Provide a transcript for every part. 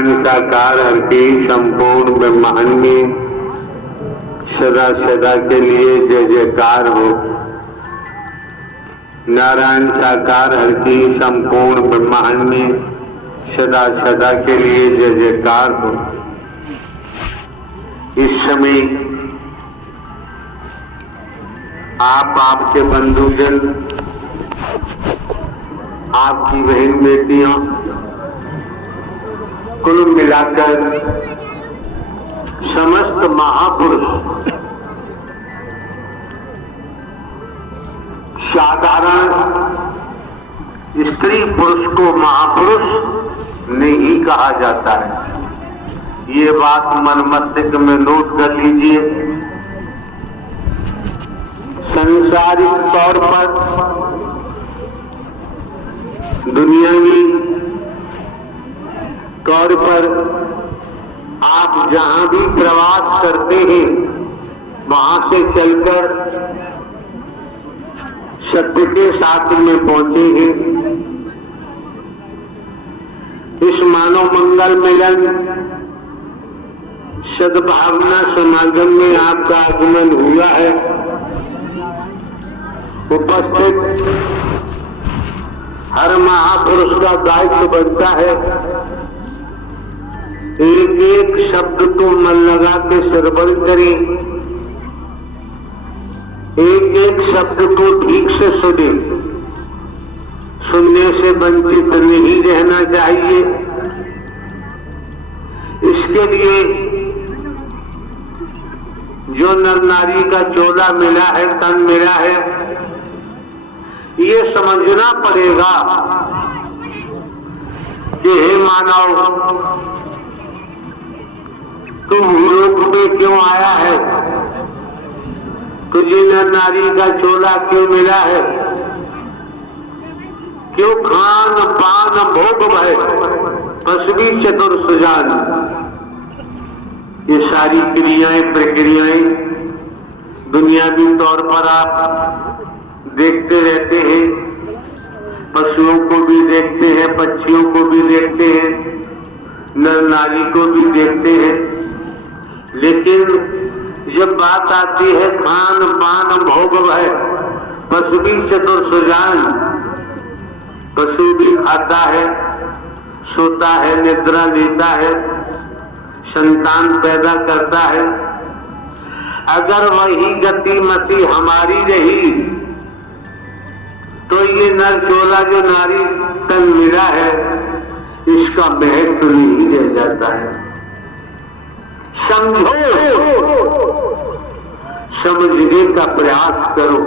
साकार हर की संपूर्ण ब्रह्मांड में सदा सदा के लिए जय जयकार हो। नारायण साकार हर की संपूर्ण ब्रह्मांड में सदा सदा के लिए जय जयकार हो। इस समय आप, आपके बंधुजन, आपकी बहन बेटियां, कुल मिलाकर समस्त महापुरुष साधारण स्त्री पुरुष को महापुरुष नहीं कहा जाता है। ये बात मन मस्तिष्क में नोट कर लीजिए। सांसारिक तौर पर, दुनियावी तौर पर आप जहां भी प्रवास करते हैं वहां से चलकर सत्य के साथ में पहुंचे हैं। इस मानव मंगल मिलन सद्भावना समागम में आपका आगमन हुआ है। उपस्थित हर महापुरुष का दायित्व बनता है एक एक शब्द को मन लगा के श्रवण करें, एक एक शब्द को ठीक से सुने। सुनने से वंचित नहीं रहना चाहिए। इसके लिए जो नर नारी का चोला मिला है, तन मिला है, ये समझना पड़ेगा कि हे मानव, तू भूलोक में क्यों आया है? तुझे नर नारी का चोला क्यों मिला है? क्यों खान पान भोग भय पशवी चतुर सुजान? ये सारी क्रियाएं प्रक्रियाएं दुनियावी तौर पर आप देखते रहते हैं। पशुओं को भी देखते हैं, पक्षियों को भी देखते हैं, नर नारी को भी देखते हैं। लेकिन जब बात आती है खान पान भोग भय पशु चतुर सुजान, पशु भी खाता है, सोता है, निद्रा लेता है, संतान पैदा करता है। अगर वही गति मति हमारी रही तो ये नर चोला जो नारी तन मिला है इसका महत्व नहीं रह जाता है। समझो, समझने का प्रयास करो।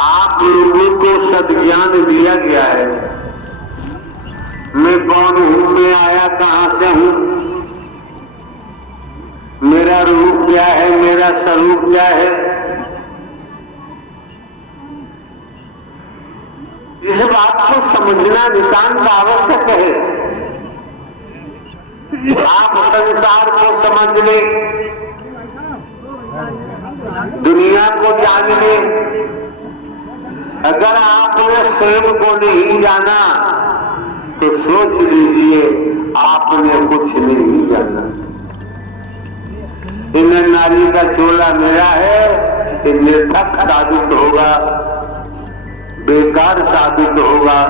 आप लोगों को सद्ज्ञान दिया गया है। मैं कौन हूं, मैं आया कहां से हूं, मेरा रूप क्या है, मेरा स्वरूप क्या है, इस बात को समझना नितांत आवश्यक है। आप संसार को समझ ले, दुनिया को जान ले। अगर आपने स्वयं को नहीं जाना तो सोच लीजिए आपने कुछ नहीं जाना। इन नारी का चोला मेरा है, ये निर्थक साबित होगा, बेकार साबित होगा।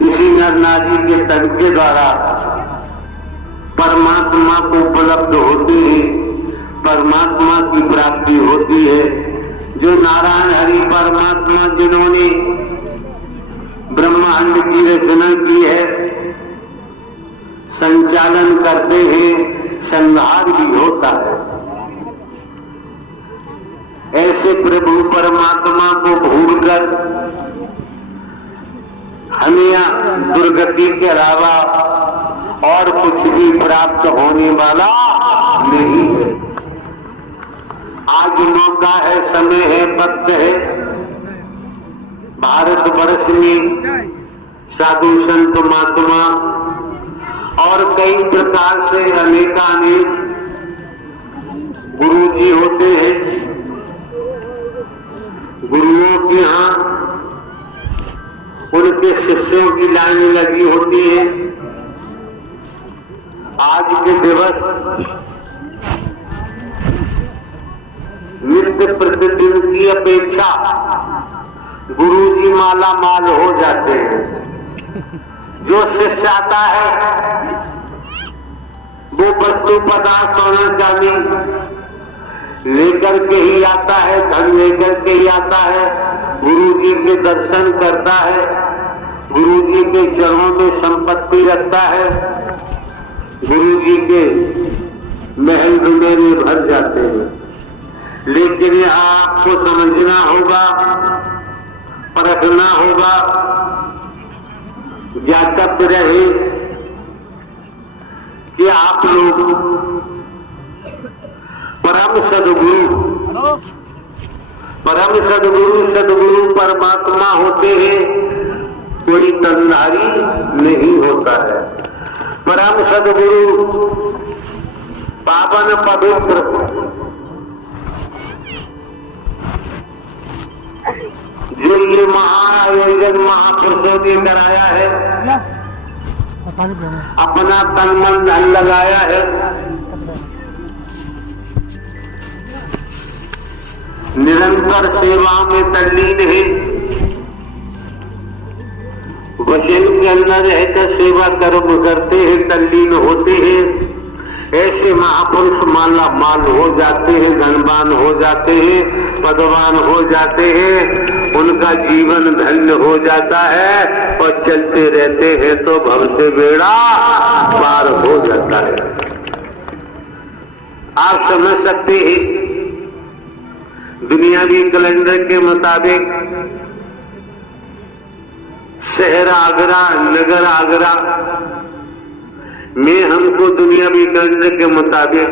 इसी नर नारी के तन के द्वारा परमात्मा को उपलब्ध होते हैं, परमात्मा की प्राप्ति होती है। जो नारायण हरि परमात्मा जिन्होंने ब्रह्मांड की रचना की है, संचालन करते हैं, संहार भी होता है। ऐसे प्रभु परमात्मा को भूलकर हमें दुर्गति के अलावा और कुछ भी प्राप्त होने वाला नहीं है। आज मौका है, समय है, वक्त है। भारतवर्ष में साधु संत महात्मा और कई प्रकार से अनेकानेक गुरु जी होते हैं। गुरुओं के यहाँ उन उनके शिष्यों की लाइन लगी होती है। आज के दिवस नित्य प्रतिदिन की अपेक्षा गुरुजी माला माल हो जाते हैं। जो शिष्य आता है वो वस्तु पदार्थ सोना चांदी लेकर के ही आता है, धन लेकर के ही आता है, गुरुजी के दर्शन करता है, गुरुजी के चरणों में संपत्ति रखता है, गुरुजी के महल में भर जाते हैं। लेकिन यहाँ आपको समझना होगा, परखना होगा, ज्ञातव्य रहे कि आप लोग परम सदगुरु सदगुरु परमात्मा होते हैं, कोई तनधारी नहीं होता है। परम सदगुरु पावन पवित्र जो ये महाआयोजन महापुरुषों ने कराया है, अपना तन मन धन लगाया है, निरंतर सेवा में तल्लीन है, वचन के अंदर रहकर सेवा कर्म करते हैं, तल्लीन होते हैं। ऐसे महापुरुष माला माल हो जाते हैं, धनवान हो जाते हैं, पदवान हो जाते हैं, उनका जीवन धन्य हो जाता है और चलते रहते हैं तो भव से बेड़ा पार हो जाता है। आप समझ सकते हैं, दुनियावी कैलेंडर के मुताबिक शहर आगरा, नगर आगरा में हमको दुनियावी कैलेंडर के मुताबिक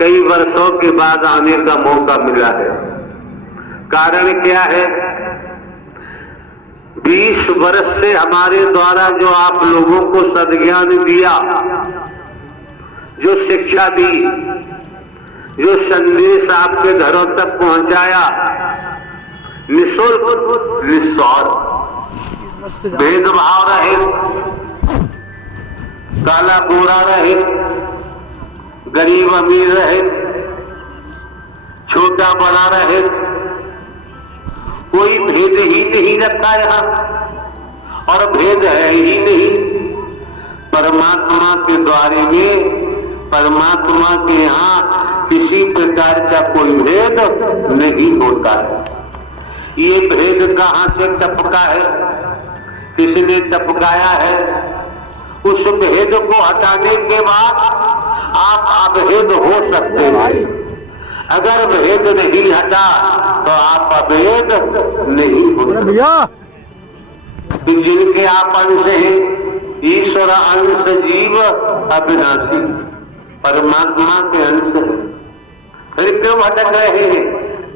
कई वर्षों के बाद आने का मौका मिला है। कारण क्या है? 20 वर्ष से हमारे द्वारा जो आप लोगों को सद्ज्ञान दिया, जो शिक्षा दी, जो संदेश आपके घरों तक पहुंचाया, निःशुल्क निस्वार्थ, भेदभाव रहे, काला गोरा रहे, गरीब अमीर रहे, छोटा बड़ा रहे, कोई भेद ही नहीं रखा यहाँ, और भेद है ही नहीं। परमात्मा के द्वारे में, परमात्मा के यहाँ किसी प्रकार का कोई भेद नहीं होता है। ये भेद कहाँ से टपका है, किसने टपकाया है? उस भेद को हटाने के बाद आप अभेद हो सकते हैं। अगर भेद नहीं हटा तो आप अभेद नहीं हो सकते। जिनके आप अंश हैं, ईश्वर अंश जीव अविनाशी, परमात्मा के अंश है, फिर क्यों भटक रहे हैं?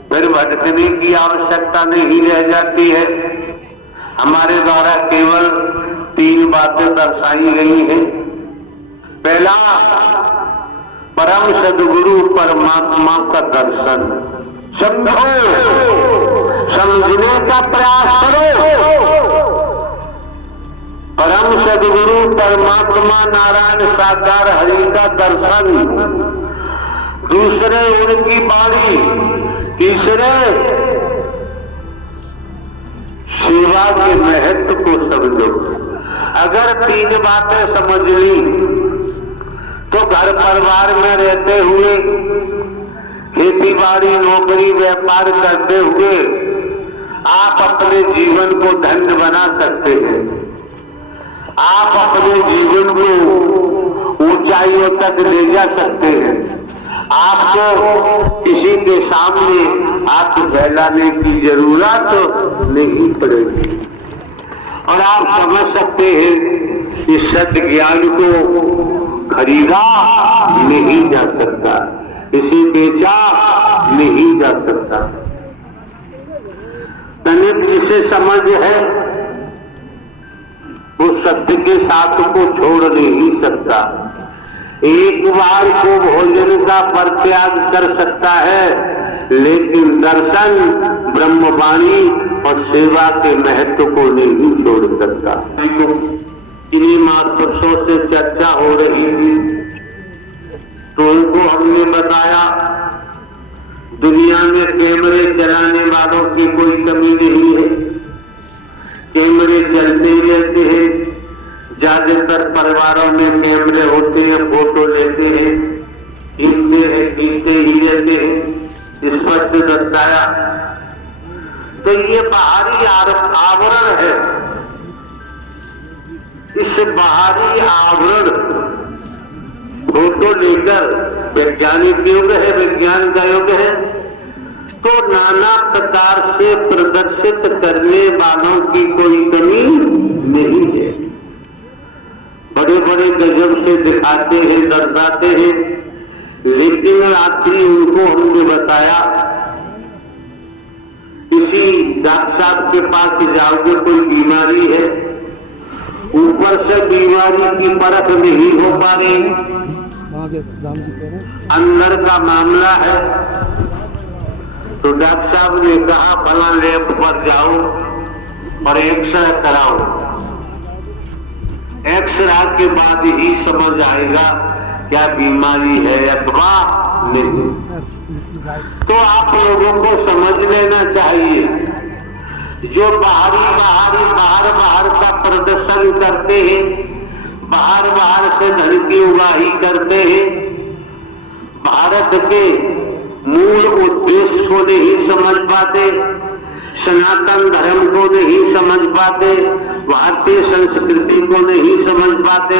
फिर भटकने की आवश्यकता नहीं रह जाती है। हमारे द्वारा केवल 3 बातें दर्शाई गई हैं। पहला, परम सद्गुरु परमात्मा का दर्शन। समझो, समझने का प्रयास करो। परम सद्गुरु परमात्मा नारायण साकार हरि का दर्शन। दूसरे, उनकी बाणी। तीसरे, सेवा के महत्व को समझो। अगर 3 बातें समझ ली तो घर परिवार में रहते हुए, खेती बाड़ी नौकरी व्यापार करते हुए आप अपने जीवन को धन्य बना सकते हैं। आप अपने जीवन को ऊंचाइयों तक ले जा सकते हैं। आपको किसी के सामने हाथ फैलाने की जरूरत नहीं पड़ेगी। और आप समझ सकते हैं कि सत्य ज्ञान को खरीदा नहीं जा सकता, इसे बेचा नहीं जा सकता। तनिक जिसे समझ है वो सत्य के साथ को छोड़ नहीं सकता। एक बार को भोजन का परित्याग कर सकता है, लेकिन दर्शन, ब्रह्मवाणी और सेवा के महत्व को नहीं छोड़ सकता। इन्हीं महापुरुषों से चर्चा हो रही थी तो उनको हमने बताया दुनिया में कैमरे चलाने वालों की कोई कमी नहीं है, कैमरे चलते रहते हैं। ज्यादातर परिवारों में कैमरे होते हैं, फोटो लेते हैं, खींचते ही रहते हैं, स्पष्ट दर्शाया। तो ये बाहरी आवरण है। इस बाहरी आवरण फोटो लेकर वैज्ञानिक युग है, विज्ञान का युग है, तो नाना प्रकार से प्रदर्शित करने वालों की कोई कमी नहीं है। बड़े बड़े गजब से दिखाते हैं, दर्शाते हैं, लेकिन रात्रि उनको हमने बताया किसी डॉक्टर साहब के पास जाओगे कोई बीमारी है, ऊपर से बीमारी की परख नहीं हो पा रही, अंदर का मामला है, तो डॉक्टर साहब ने कहा फला लैब पर जाओ और एक्सरे कराओ। एक्सरे के बाद ही समझ आएगा क्या बीमारी है अथवा नहीं। तो आप लोगों को समझ लेना चाहिए जो बाहर का प्रदर्शन करते हैं, बाहर से धन की उगाही करते हैं, भारत के मूल उद्देश्य को नहीं समझ पाते, सनातन धर्म को नहीं समझ पाते, भारतीय संस्कृति को नहीं समझ पाते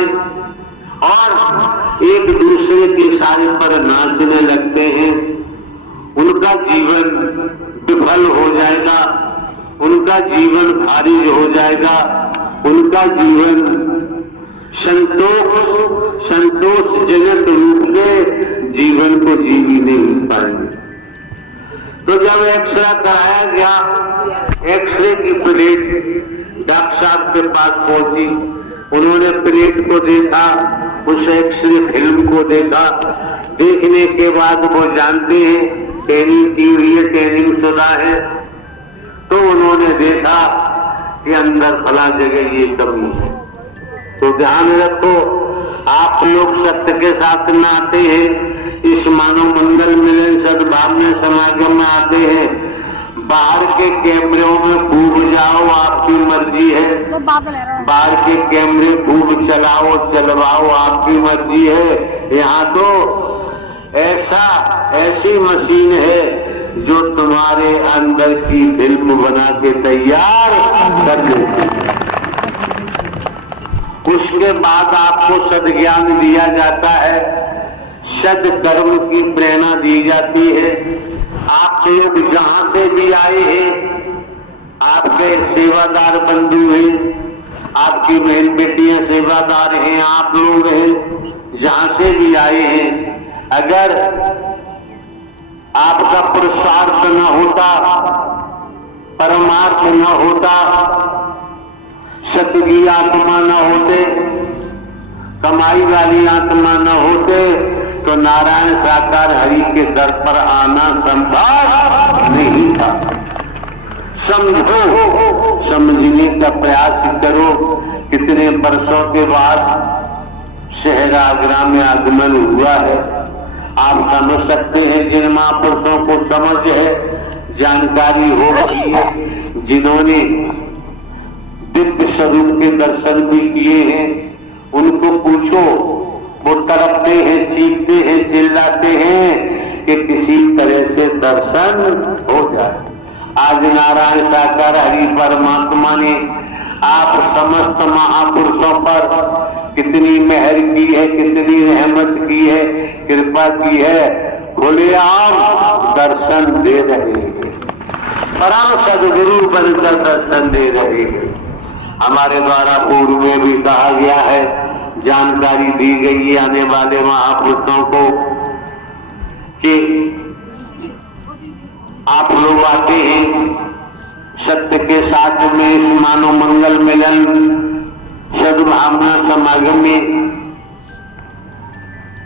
और एक दूसरे की सारी पर नाचने लगते हैं। उनका जीवन विफल हो जाएगा, उनका जीवन खारिज हो जाएगा, उनका जीवन संतोषजनक रूप से जीवन को जी भी नहीं पाएंगे। तो जब एक्सरे कराया गया, एक्सरे की प्लेट डॉक्टर साहब के पास पहुंची, उन्होंने प्लेट को देखा, उस एक्सरे फिल्म को देखा, देखने के बाद वो जानते हैं ट्रेनिंग की हुई है, ट्रेनिंग शुदा है, तो उन्होंने देखा कि अंदर फला जगह ये कमी है। तो ध्यान रखो, आप लोग सत्य के साथ में आते हैं, इस मानव मंगल मिलन सद्भावना समागम में आते हैं, बाहर के कैमरों में खूब जाओ, आपकी मर्जी है, बाहर के कैमरे खूब चलाओ चलवाओ, आपकी मर्जी है। यहाँ तो ऐसी मशीन है जो तुम्हारे अंदर की फिल्म बना के तैयार कर देती है। उसके बाद आपको सद्ज्ञान दिया जाता है, सद्कर्म की प्रेरणा दी जाती है। आप लोग जहां से भी आए हैं, आपके सेवादार बंधु हैं, आपकी बहन बेटियां सेवादार हैं, आप लोग हैं, जहां से भी आए हैं, अगर आपका पुरुषार्थ न होता, परमार्थ न होता, सत्य की आत्मा न होते, कमाई वाली आत्मा न होते, तो नारायण साकार हरि के दर पर आना संभव नहीं था। समझो, समझने का प्रयास करो। कितने वर्षों के बाद शहर आगरा में आगमन हुआ है। आप समझ सकते हैं जिन महापुरुषों को समझ है, जानकारी हो गई है, जिन्होंने दिव्य स्वरूप के दर्शन भी किए हैं, उनको पूछो, वो तड़पते हैं, चीखते हैं, चिल्लाते हैं कि किसी तरह से दर्शन हो जाए। आज नारायण साकार हरि परमात्मा ने आप समस्त महापुरुषों पर कितनी मेहर की है, कितनी रहमत की है, कृपा की है, खुलेआम दर्शन दे रहे हैं, परम सदगुरु बनकर दर्शन दे रहे हैं। हमारे द्वारा पूर्व में भी कहा गया है, जानकारी दी गई है आने वाले महापुरुषों को कि आप लोग आते हैं सत्य के साथ में इस मानव मंगल मिलन सद्भावना समागम में,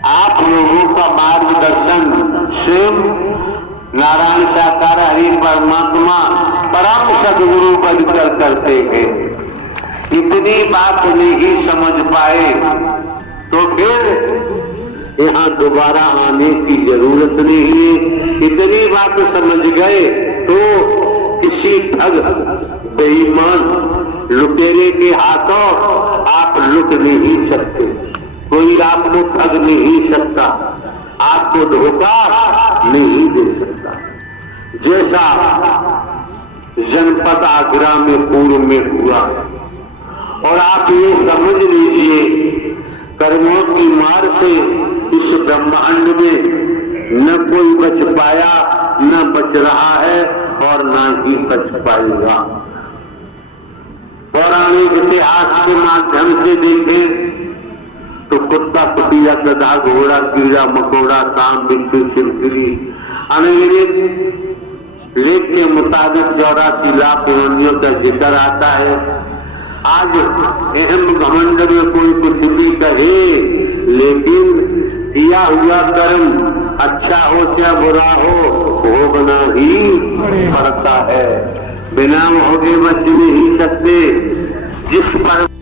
आप लोगों का मार्गदर्शन स्वयं नारायण साकार हरि परमात्मा परम सदगुरु बनकर करते हैं। इतनी बात नहीं समझ पाए तो फिर यहाँ दोबारा आने की जरूरत नहीं है। इतनी बात समझ गए तो किसी ठग बेईमान लुटेरे के हाथों आप लुट नहीं सकते। कोई आपको ठग नहीं सकता, आपको धोखा नहीं दे सकता। जैसा जनपद आगरा में पूर्व में हुआ, और आप ये समझ लीजिए कर्मों की मार से इस ब्रह्मांड में न कोई बच पाया, न बच रहा है और न ही बच पाएगा। पौराणिक इतिहास के माध्यम से देखें तो कुत्ता, कुतिया, गधा, घोड़ा, कीड़ा मकोड़ा, सांप, बिच्छू, छिपकली, अनगिनत लेख के मुताबिक 84 लाख योनियों का जिक्र आता है। आज अहम घमंड में कोई कुछ भी कहे, लेकिन किया हुआ कर्म अच्छा हो या बुरा हो, भोगना ही पड़ता है। बिना भोगे बच नहीं सकते। जिस पर